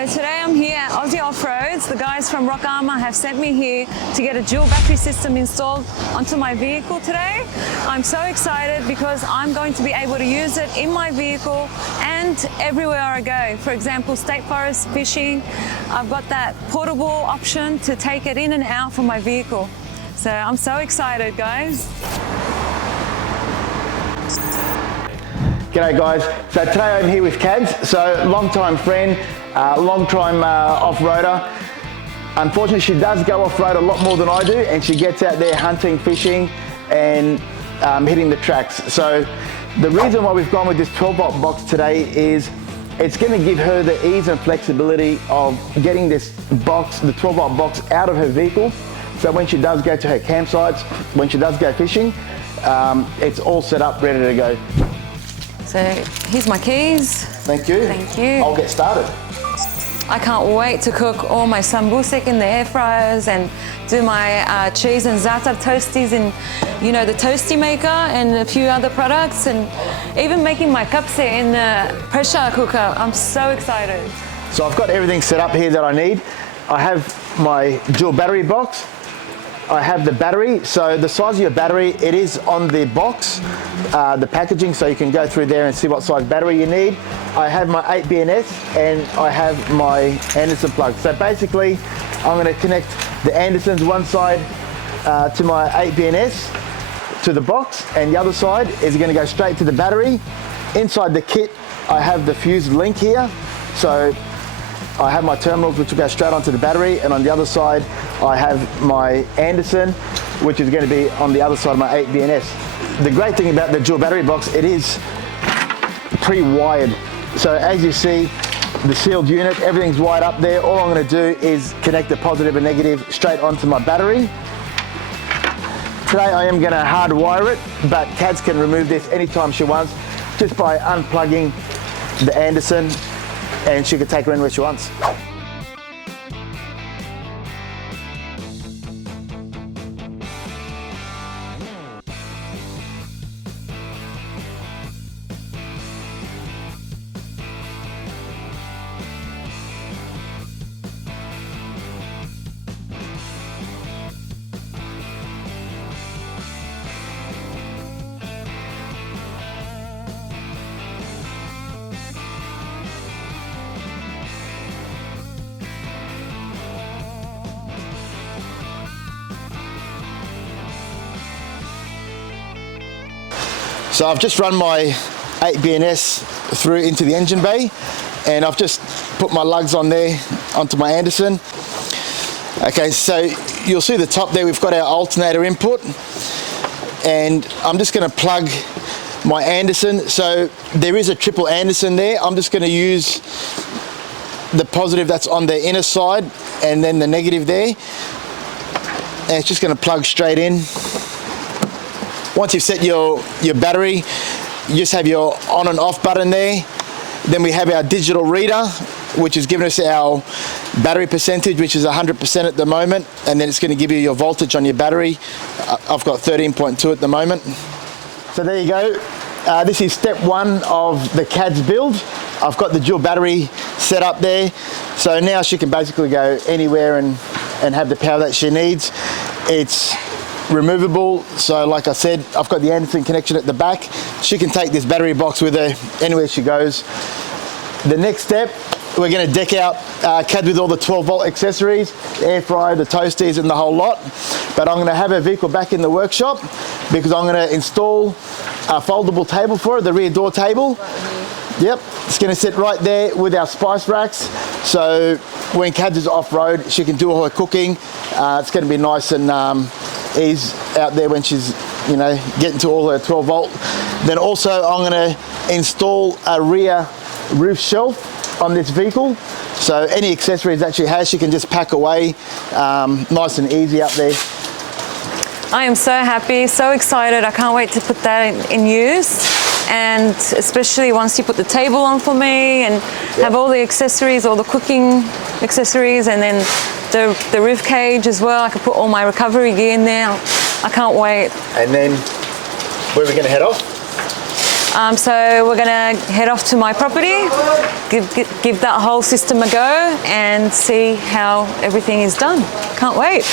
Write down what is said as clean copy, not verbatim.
So today I'm here at Aussie Off-Roads. The guys from Rockarmor have sent me here to get a dual battery system installed onto my vehicle today. I'm so excited because I'm going to be able to use it in my vehicle and everywhere I go. For example, state forest fishing. I've got that portable option to take it in and out from my vehicle. So I'm so excited, guys. G'day guys, so today I'm here with Kadz, so long-time friend, long-time off-roader. Unfortunately she does go off-road a lot more than I do, and she gets out there hunting, fishing and hitting the tracks. So the reason why we've gone with this 12-volt box today is it's going to give her the ease and flexibility of getting this box, the 12-volt box, out of her vehicle. So when she does go to her campsites, when she does go fishing, it's all set up, ready to go. So here's my keys. Thank you. Thank you. I'll get started. I can't wait to cook all my sambusek in the air fryers and do my cheese and za'atar toasties in, you know, the toasty maker and a few other products, and even making my kapse in the pressure cooker. I'm so excited. So I've got everything set up here that I need. I have my dual battery box. I have the battery, so the size of your battery, it is on the box, the packaging, so you can go through there and see what size battery you need. I have my 8BNS and I have my Anderson plug. So basically, I'm going to connect the Andersons one side to my 8BNS to the box, and the other side is going to go straight to the battery. Inside the kit, I have the fused link here, so I have my terminals which will go straight onto the battery, and on the other side I have my Anderson, which is going to be on the other side of my 8BNS. The great thing about the dual battery box, it is pre-wired. So as you see, the sealed unit, everything's wired up there. All I'm going to do is connect the positive and negative straight onto my battery. Today I am going to hardwire it, but Kadz can remove this anytime she wants just by unplugging the Anderson, and she can take her in where she wants. So I've just run my 8BNS through into the engine bay, and I've just put my lugs on there onto my Anderson. Okay, so you'll see the top there, we've got our alternator input, and I'm just going to plug my Anderson. So there is a triple Anderson there. I'm just going to use the positive that's on the inner side and then the negative there, and it's just going to plug straight in. Once you've set your battery, you just have your on and off button there. Then we have our digital reader, which is giving us our battery percentage, which is 100% at the moment, and then it's going to give you your voltage on your battery. I've got 13.2 at the moment. So there you go. This is step one of the Kadz build. I've got the dual battery set up there, so now she can basically go anywhere and have the power that she needs. It's removable, so like I said, I've got the Anderson connection at the back. She can take this battery box with her anywhere she goes. The next step, we're going to deck out Kadz with all the 12-volt accessories, the air fryer, the toasties and the whole lot. But I'm going to have her vehicle back in the workshop because I'm going to install a foldable table for her, the rear door table. Yep, it's going to sit right there with our spice racks, so when Kadz is off-road she can do all her cooking. It's going to be nice and ease out there when she's, you know, getting to all her 12-volt. Then also I'm going to install a rear roof shelf on this vehicle, so any accessories that she has she can just pack away nice and easy up there. I am so happy, so excited. I can't wait to put that in use, and especially once you put the table on for me and have all the accessories, all the cooking accessories, and then the roof cage as well. I could put all my recovery gear in there. I can't wait. And then where are we going to head off? So we're gonna head off to my property, give that whole system a go and see how everything is done. Can't wait.